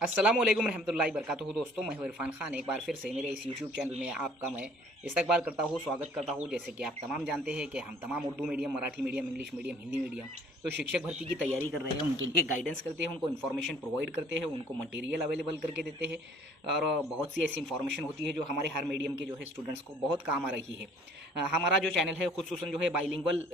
अस्सलामुअलैकुम रहमतुल्लाहि बरकातहू। दोस्तों, मैं हूं इरफान खान। एक बार फिर से मेरे इस यूट्यूब चैनल में आपका मैं इस्तकबाल करता हूं, स्वागत करता हूं। जैसे कि आप तमाम जानते हैं कि हम तमाम Urdu medium, Marathi medium, English medium, Hindi medium तो शिक्षक भर्ती की तैयारी कर रहे हैं, उनके लिए गाइडेंस करते हैं, उनको इन्फॉर्मेशन प्रोवाइड करते हैं, उनको मटेरियल अवेलेबल करके देते हैं। और बहुत सी ऐसी इन्फॉर्मेशन होती है जो हमारे हर मीडियम के जो है स्टूडेंट्स को बहुत काम आ रही है। हमारा जो चैनल है खुसूसन जो है बाइलिंगुअल,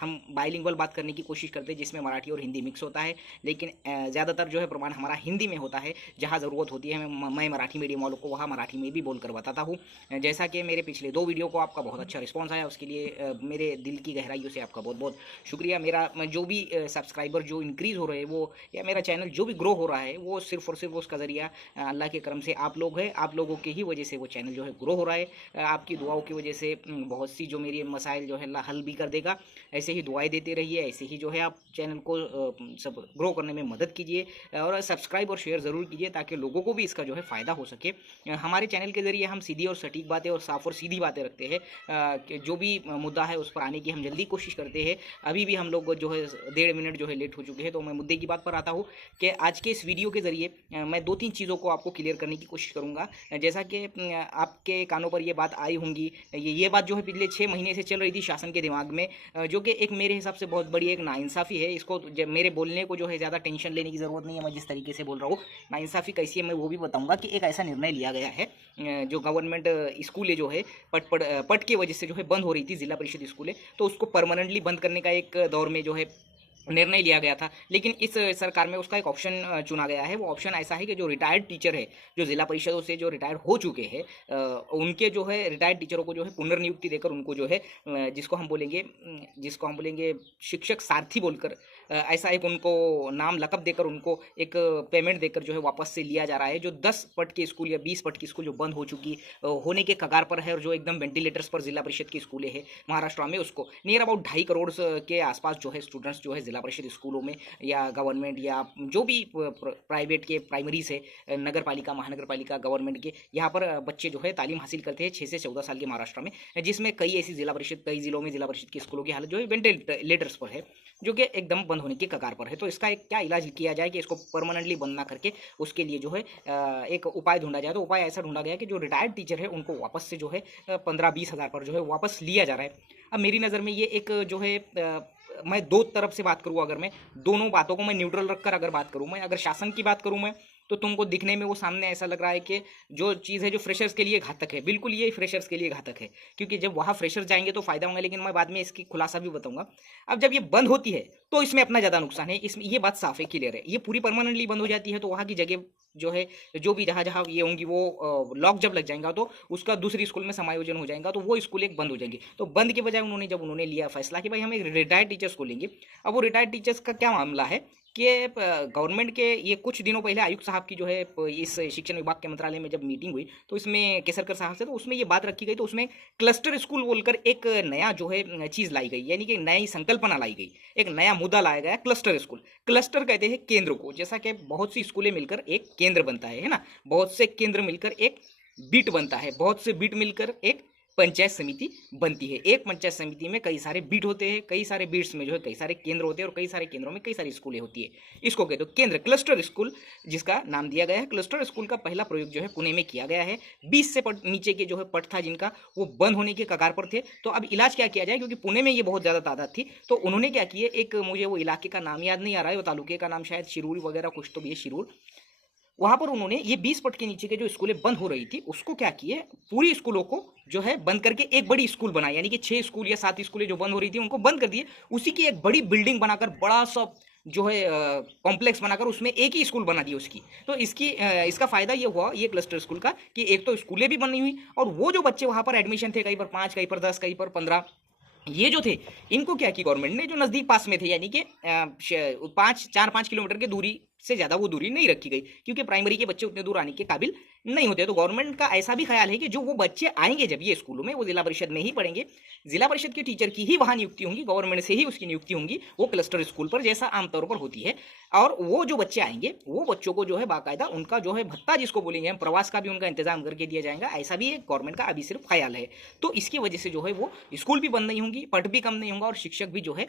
हम बाइलिंगुअल बात करने की कोशिश करते हैं, जिसमें मराठी और हिंदी मिक्स होता है। लेकिन ज़्यादातर जो है प्रमाण हमारा हिंदी में होता है। जहाँ ज़रूरत होती है मैं मराठी मीडियम वालों को वहाँ मराठी में भी बोल कर बताता हूँ। जैसा कि मेरे पिछले 2 वीडियो को आपका बहुत अच्छा रिस्पांस आया, उसके लिए मेरे दिल की गहराइयों से आपका बहुत बहुत शुक्रिया। मेरा जो भी सब्सक्राइबर जो इंक्रीज़ हो रहे हैं वो, या मेरा चैनल जो भी ग्रो हो रहा है, वो सिर्फ़ और सिर्फ उसका ज़रिया अल्लाह के करम से आप लोग हैं। आप लोगों की ही वजह से वो चैनल जो है ग्रो हो रहा है। आपकी दुआओं की वजह से बहुत सी जो मेरी मसाइल जो है अल्लाह हल भी कर देगा। ऐसे ही दुआएं देते रहिए, ऐसे ही जो है आप चैनल को सब ग्रो करने में मदद कीजिए और सब्सक्राइब और शेयर ज़रूर कीजिए, ताकि लोगों को भी इसका जो है फ़ायदा हो सके। हमारे चैनल के ज़रिए हम सीधी और सटीक बातें और साफ़ और सीधी बातें रखते हैं। कि जो भी मुद्दा है उस पर आने की हम जल्दी कोशिश करते हैं। अभी भी हम लोग जो है 1.5 मिनट जो है लेट हो चुके हैं, तो मैं मुद्दे की बात पर आता हूँ कि आज के इस वीडियो के ज़रिए मैं 2-3 चीज़ों को आपको क्लियर करने की कोशिश करूँगा। जैसा कि आपके कानों पर ये बात आई होंगी, ये बात जो है पिछले 6 महीने से चल रही थी शासन के दिमाग में, जो कि एक मेरे हिसाब से बहुत बड़ी एक नाइंसाफ़ी है। इसको मेरे बोलने को जो है ज़्यादा टेंशन लेने की ज़रूरत नहीं है। मैं जिस तरीके से बोल रहा हूँ, नाइंसाफ़ी कैसी है मैं वो भी बताऊँगा। कि एक ऐसा निर्णय लिया गया है, जो गवर्नमेंट स्कूलें जो है पट की वजह से जो है बंद हो रही थी, ज़िला परिषद स्कूलें, तो उसको परमानेंटली बंद करने का एक दौर में जो है निर्णय लिया गया था। लेकिन इस सरकार में उसका एक ऑप्शन चुना गया है। वो ऑप्शन ऐसा है कि जो रिटायर्ड टीचर है, जो ज़िला परिषदों से जो रिटायर्ड हो चुके हैं, उनके जो है रिटायर्ड टीचरों को जो है पुनर्नियुक्ति देकर उनको जो है जिसको हम बोलेंगे शिक्षक सारथी बोलकर, ऐसा एक उनको नाम लकब देकर उनको एक पेमेंट देकर जो है वापस से लिया जा रहा है। जो 10 पट के स्कूल या 20 पट की स्कूल जो बंद हो चुकी होने के कगार पर है, और जो एकदम वेंटिलेटर्स पर ज़िला परिषद की स्कूलें हैं महाराष्ट्र में, उसको नियर अबाउट 2.5 करोड़ के आसपास जो है स्टूडेंट्स जो है ज़िला परिषद स्कूलों में, या गवर्नमेंट या जो भी प्राइवेट के प्राइमरी से नगर पालिका, महानगर पालिका, गवर्नमेंट के, यहाँ पर बच्चे जो है तालीम हासिल करते हैं 6 से 14 साल के महाराष्ट्र में। जिसमें कई ऐसी कई ज़िलों में ज़िला परिषद की स्कूलों की हालत जो है वेंटिलेटर्स पर है, जो कि एकदम बंद होने के कगार पर है। तो इसका एक क्या इलाज किया जाए कि इसको परमानेंटली बंद ना करके उसके लिए जो है एक उपाय ढूंढा जाए। तो उपाय ऐसा ढूंढा गया कि जो रिटायर्ड टीचर है उनको वापस से जो है 15-20 हज़ार पर जो है वापस लिया जा रहा है। अब मेरी नज़र में ये एक जो है मैं दो तरफ से बात करूँ, अगर मैं दोनों बातों को मैं न्यूट्रल रखकर अगर बात करूँ, मैं अगर शासन की बात करूँ मैं, तो तुमको दिखने में वो सामने ऐसा लग रहा है कि जो चीज़ है जो फ्रेशर्स के लिए घातक है, बिल्कुल ये फ्रेशर्स के लिए घातक है। क्योंकि जब वहाँ फ्रेशर्स जाएंगे तो फ़ायदा होगा, लेकिन मैं बाद में इसकी खुलासा भी बताऊंगा। अब जब ये बंद होती है तो इसमें अपना ज़्यादा नुकसान है, इसमें ये बात साफ है, क्लियर है। ये पूरी परमानेंटली बंद हो जाती है तो वहाँ की जगह जो है, जो भी जहाँ जहाँ ये होंगी, वो लॉक जब लग जाएगा तो उसका दूसरी स्कूल में समायोजन हो जाएगा, तो वो स्कूल एक बंद हो जाएंगी। तो बंद के बजाय उन्होंने लिया फैसला कि भाई हम एक रिटायर्ड टीचर्स को लेंगे। अब वो रिटायर्ड टीचर्स का क्या मामला है कि गवर्नमेंट के ये कुछ दिनों पहले आयुक्त साहब की जो है इस शिक्षण विभाग के मंत्रालय में जब मीटिंग हुई, तो इसमें केसरकर साहब से, तो उसमें ये बात रखी गई। तो उसमें क्लस्टर स्कूल बोलकर एक नया जो है चीज़ लाई गई, यानी कि नई संकल्पना लाई गई, एक नया मुद्दा लाया गया, क्लस्टर स्कूल। क्लस्टर कहते हैं केंद्र को, जैसा कि बहुत सी स्कूलें मिलकर एक केंद्र बनता है ना, बहुत से केंद्र मिलकर एक बीट बनता है, बहुत से बीट मिलकर एक पंचायत समिति बनती है। एक पंचायत समिति में कई सारे बीट होते हैं, कई सारे बीट्स में जो है कई सारे केंद्र होते हैं, और कई सारे केंद्रों में कई सारी स्कूलें होती है। इसको कहते हैं केंद्र, क्लस्टर स्कूल जिसका नाम दिया गया है। क्लस्टर स्कूल का पहला प्रयोग जो है पुणे में किया गया है। 20 से नीचे के जो है पट था जिनका, वो बंद होने के कगार पर थे। तो अब इलाज क्या किया जाए, क्योंकि पुणे में ये बहुत ज़्यादा तादाद थी, तो उन्होंने क्या किया, एक मुझे वो इलाके का नाम याद नहीं आ रहा है, वो तालुके का नाम शायद शिरूर वगैरह कुछ तो भी है, शिरूर। वहां पर उन्होंने ये 20 फुट के नीचे के जो स्कूलें बंद हो रही थी उसको क्या किए, पूरी स्कूलों को जो है बंद करके एक बड़ी स्कूल बनाई, यानी कि 6 स्कूल या 7 स्कूलें जो बंद हो रही थी उनको बंद कर दिए। उसी की एक बड़ी बिल्डिंग बनाकर, बड़ा सा जो है कॉम्प्लेक्स बनाकर उसमें एक ही स्कूल बना दी उसकी। तो इसका फायदा ये हुआ, ये क्लस्टर स्कूल का, कि एक तो स्कूलें भी बनी हुई, और वो जो बच्चे वहां पर एडमिशन थे, कहीं पर 5, कहीं पर 10, कहीं पर 15, ये जो थे, इनको क्या की गवर्नमेंट ने, जो नज़दीक पास में थे, यानी कि 4-5 किलोमीटर की दूरी से ज़्यादा वो दूरी नहीं रखी गई, क्योंकि प्राइमरी के बच्चे उतने दूर आने के काबिल नहीं होते। तो गवर्नमेंट का ऐसा भी ख्याल है कि जो वो बच्चे आएंगे जब ये स्कूलों में, वो जिला परिषद में ही पढ़ेंगे, जिला परिषद के टीचर की ही वहाँ नियुक्ति होंगी, गवर्नमेंट से ही उसकी नियुक्ति होंगी, वो क्लस्टर स्कूल पर जैसा आमतौर पर होती है। और वो जो बच्चे आएंगे, वो बच्चों को जो है बाकायदा उनका जो है भत्ता जिसको बोलेंगे हम, प्रवास का भी उनका इंतजाम करके दिया जाएगा। ऐसा भी एक गवर्नमेंट का अभी सिर्फ ख्याल है। तो इसकी वजह से जो है वो स्कूल भी बंद नहीं होंगी, पट भी कम नहीं होगा, और शिक्षक भी जो है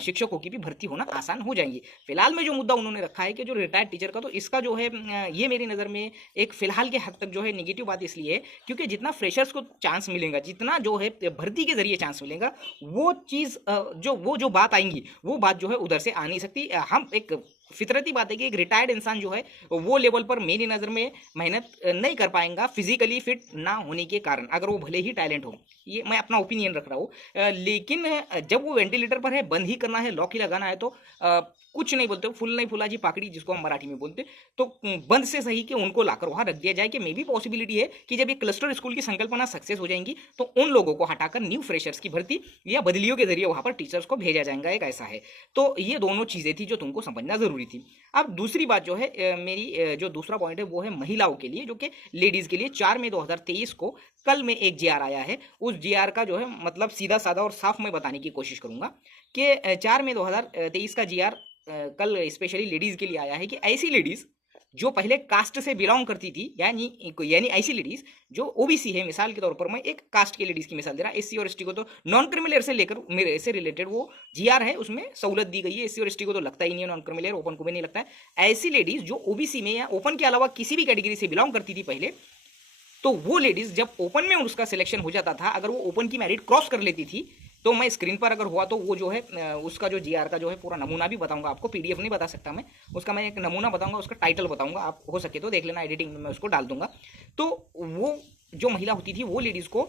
शिक्षकों की भी भर्ती होना आसान हो जाएंगी। फिलहाल में जो मुद्दा उन्होंने रखा है है कि जो रिटायर्ड टीचर का, तो इसका जो है ये मेरी नज़र में एक फिलहाल के हद तक जो है नेगेटिव बात इसलिए है क्योंकि जितना फ्रेशर्स को चांस मिलेगा, जितना जो है भर्ती के जरिए चांस मिलेगा, वो चीज़ जो बात आएंगी वो बात जो है उधर से आ नहीं सकती। हम एक फितरती बात है कि एक रिटायर्ड इंसान जो है वो लेवल पर मेरी नज़र में मेहनत नहीं कर पाएगा फिजिकली फिट ना होने के कारण, अगर वो भले ही टैलेंट हो। ये मैं अपना ओपिनियन रख रहा हूँ। लेकिन जब वो वेंटिलेटर पर है, बंद ही करना है, लॉक ही लगाना है, तो कुछ नहीं बोलते, फुल नहीं फुला जी पाकड़ी जिसको हम मराठी में बोलते, तो बंद से सही कि उनको लाकर वहाँ रख दिया जाए कि मे भी पॉसिबिलिटी है कि जब ये क्लस्टर स्कूल की संकल्पना सक्सेस हो जाएंगी तो उन लोगों को हटाकर न्यू फ्रेशर्स की भर्ती या बदलियों के जरिए वहाँ पर टीचर्स को भेजा जाएगा, एक ऐसा है। तो ये दोनों चीज़ें थी जो तुमको समझना जरूरी थी। अब दूसरी बात जो है मेरी जो दूसरा पॉइंट है वो है महिलाओं के लिए, जो कि लेडीज़ के लिए 4 मई 2023 को कल में एक जीआर आया है। उस जीआर का जो है मतलब सीधा साधा और साफ मैं बताने की कोशिश करूंगा कि 4 मई 2023 का जीआर कल स्पेशली लेडीज़ के लिए आया है कि ऐसी लेडीज़ जो पहले कास्ट से बिलोंग करती थी, यानी ऐसी लेडीज़ जो ओबीसी है, मिसाल के तौर पर मैं एक कास्ट की लेडीज़ की मिसाल दे रहा, एससी और एसटी को तो नॉन क्रिमिनल से लेकर मेरे से रिलेटेड वो जीआर है, उसमें सहूलत दी गई है। एससी और एसटी को तो लगता ही नहीं है, नॉन क्रिमिनल ओपन को भी नहीं लगता है। ऐसी लेडीज़ जो ओबीसी में या ओपन के अलावा किसी भी कैटेगरी से बिलोंग करती थी पहले, तो वो लेडीज़ जब ओपन में उसका सिलेक्शन हो जाता था, अगर वो ओपन की मेरिट क्रॉस कर लेती थी, तो मैं स्क्रीन पर अगर हुआ तो वो जो है उसका जो जीआर का जो है पूरा नमूना भी बताऊंगा आपको, पीडीएफ नहीं बता सकता मैं, उसका मैं एक नमूना बताऊंगा, उसका टाइटल बताऊंगा, आप हो सके तो देख लेना, एडिटिंग में मैं उसको डाल दूंगा। तो वो जो महिला होती थी वो लेडीज़ को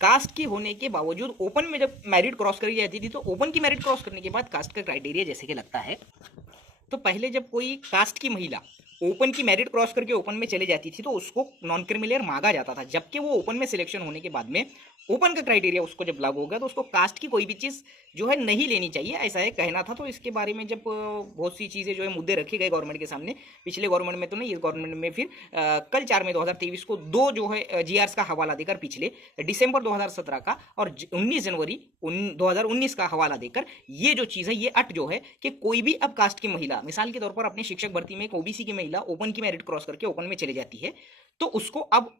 कास्ट की होने के बावजूद ओपन में जब मेरिट क्रॉस करी जाती थी, तो ओपन की मेरिट क्रॉस करने के बाद कास्ट का क्राइटेरिया जैसे कि लगता है, तो पहले जब कोई कास्ट की महिला ओपन की मेरिट क्रॉस करके ओपन में चले जाती थी तो उसको नॉन क्रिमिनल मांगा जाता था, जबकि वो ओपन में सिलेक्शन होने के बाद में ओपन का क्राइटेरिया उसको जब लागू हो गया तो उसको कास्ट की कोई भी चीज़ जो है नहीं लेनी चाहिए, ऐसा है कहना था। तो इसके बारे में जब बहुत सी चीज़ें जो है मुद्दे रखे गए गवर्नमेंट के सामने, पिछले गवर्नमेंट में तो नहीं, इस गवर्नमेंट में फिर कल 4 मई 2023 को दो जो है जीआरएस का हवाला देकर, पिछले दिसंबर 2017 का और 19 जनवरी 2019 का हवाला देकर, ये जो चीज़ है, ये अट जो है कि कोई भी अब कास्ट की महिला, मिसाल के तौर पर अपने शिक्षक भर्ती में एक ओबीसी की महिला ओपन की मेरिट क्रॉस करके ओपन में चली जाती है, तो उसको अब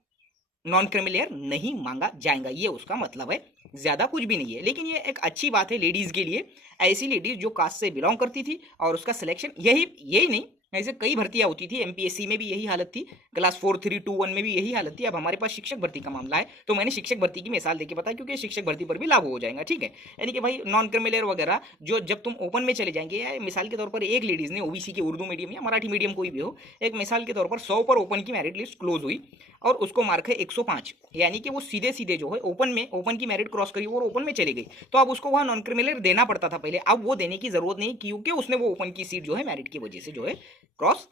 नॉन क्रिमिनल नहीं मांगा जाएगा, ये उसका मतलब है, ज़्यादा कुछ भी नहीं है। लेकिन ये एक अच्छी बात है लेडीज़ के लिए, ऐसी लेडीज़ जो कास्ट से बिलोंग करती थी और उसका सिलेक्शन यही नहीं, ऐसे कई भर्तियां होती थी, एमपीएससी में भी यही हालत थी, क्लास 4-3-2-1 में भी यही हालत थी। अब हमारे पास शिक्षक भर्ती का मामला है, तो मैंने शिक्षक भर्ती की मिसाल देके बताया क्योंकि शिक्षक भर्ती पर भी लागू हो जाएगा, ठीक है। यानी कि भाई नॉन क्रिमिनल वगैरह जो जब तुम ओपन में चले जाएंगे, या मिसाल के तौर पर एक लेडीज़ ने ओबीसी के उर्दू मीडियम या मराठी मीडियम कोई भी हो, एक मिसाल के तौर पर 100 पर ओपन की मेरिट लिस्ट क्लोज हुई और उसको मार्क है 105, यानी कि वो सीधे सीधे जो है ओपन की मेरिट क्रॉस करी और ओपन में चली गई, तो अब उसको वहाँ नॉन क्रिमिनल देना पड़ता था पहले, अब वो देने की जरूरत नहीं क्योंकि उसने वो ओपन की सीट जो है मेरिट की वजह से जो है क्रॉस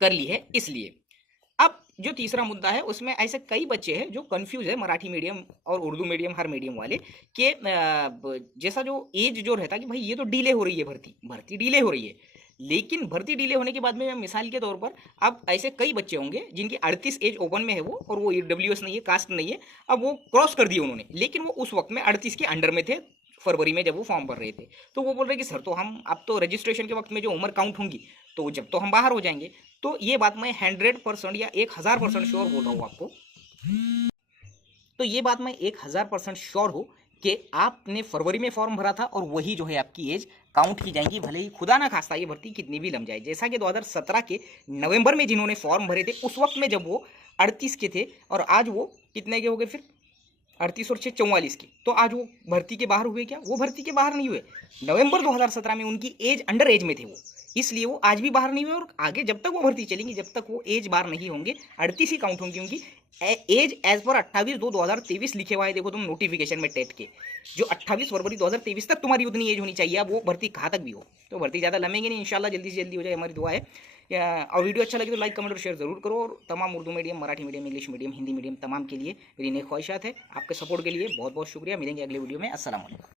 कर ली है। इसलिए अब जो तीसरा मुद्दा है उसमें ऐसे कई बच्चे हैं जो कंफ्यूज है, मराठी मीडियम और उर्दू मीडियम हर मीडियम वाले, कि जैसा जो एज जो रहता है कि भाई ये तो डिले हो रही है, भर्ती डिले हो रही है, लेकिन भर्ती डिले होने के बाद में मिसाल के तौर पर अब ऐसे कई बच्चे होंगे जिनकी 38 एज ओपन में है वो, और वो ईडब्ल्यूएस नहीं है, कास्ट नहीं है, अब वो क्रॉस कर दिए उन्होंने, लेकिन वो उस वक्त में 38 के अंडर में थे फरवरी में जब वो फॉर्म भर रहे थे, तो वो बोल रहे कि सर तो हम अब तो रजिस्ट्रेशन के वक्त में जो उम्र काउंट होंगी तो जब तो हम बाहर हो जाएंगे। तो ये बात मैं 100% या 1000% श्योर बोल रहा हूँ आपको, तो ये बात मैं 1000% श्योर हूँ कि आपने फरवरी में फॉर्म भरा था और वही जो है आपकी एज काउंट की जाएंगी, भले ही खुदा ना खास्ता ये भर्ती कितनी भी लम जाए। जैसा कि 2017 के नवंबर में जिन्होंने फॉर्म भरे थे उस वक्त में जब वो 38 के थे और आज वो कितने के हो गए, फिर 38 और 6 44 की, तो आज वो भर्ती के बाहर हुए क्या? वो भर्ती के बाहर नहीं हुए, नवंबर 2017 में उनकी एज अंडर एज में थे वो, इसलिए वो आज भी बाहर नहीं हुए, और आगे जब तक वो भर्ती चलेंगी, जब तक वो एज बार नहीं होंगे, 38 ही काउंट होंगी उनकी एज, एज पर 28/2/2023 लिखे हुआ है, देखो तुम नोटिफिकेशन में टेट के, जो 28 फरवरी 2023 तक तुम्हारी उतनी एज होनी चाहिए, अब वो भर्ती कहाँ तक भी हो, तो भर्ती ज़्यादा लमेंगे नहीं, इंशाल्लाह जल्दी से जल्दी हो जाए, हमारी दुआ है। और वीडियो अच्छा लगे तो लाइक कमेंट और शेयर जरूर करो, और तमाम Urdu medium, Marathi medium, English medium, Hindi medium तमाम के लिए मेरी नेक ख्वाहिशात है। आपके सपोर्ट के लिए बहुत बहुत शुक्रिया, मिलेंगे अगले वीडियो में। अस्सलाम वालेकुम।